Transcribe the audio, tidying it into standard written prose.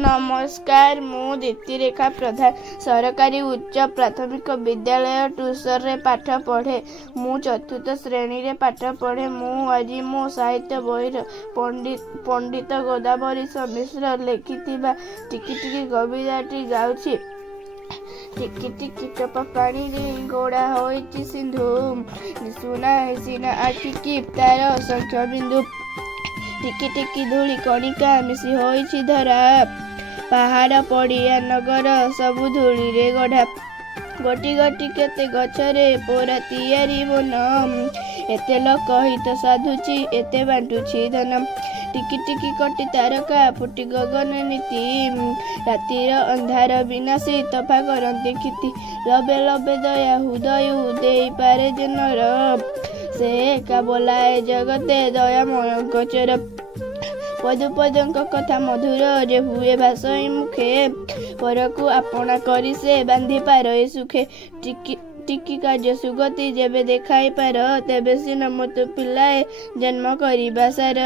नमस्कार मु दीप्तिरेखा प्रधान सरकारी उच्च प्राथमिक विद्यालय टूसर रे पाठ पढ़े मु चतुर्थ श्रेणी रे पाठ पढ़े मु आज मो साहित्य बहिर पंडित गोदावरी मिश्र लिखिथिबा टिकी टिकी कविताटी गाउछि। टिकी टिकी टप पानी रे गोड़ा होइछि सिंधु सुना सिना आखिकी तार असंख्य बिंदु टिकी टिकी धूली कणिका मिसी होइछि धरा पहाड़ पड़िया नगर सबु धूली रे गढ़ा गोटी गोटी केते गछरे पोरा तियारी बन एते लोक हित साधुची एते बांटुची धन टिकी टिकी कटी तारका फुटी गगन नीति रातिर अंधार विनाशी तफा करते खिति लबे लबे दया हृदय देई पारे जनर से एका बोलाए जगते दयामय चर पदु पदंक कथा मधुर रे हुए भाषई मुखे परकु आपना करी से बांधि पारे सुखे टिकी कार्य सुगति जेबे देखाई पार तेबे सिना मत पिलाए जन्म करिबा सार।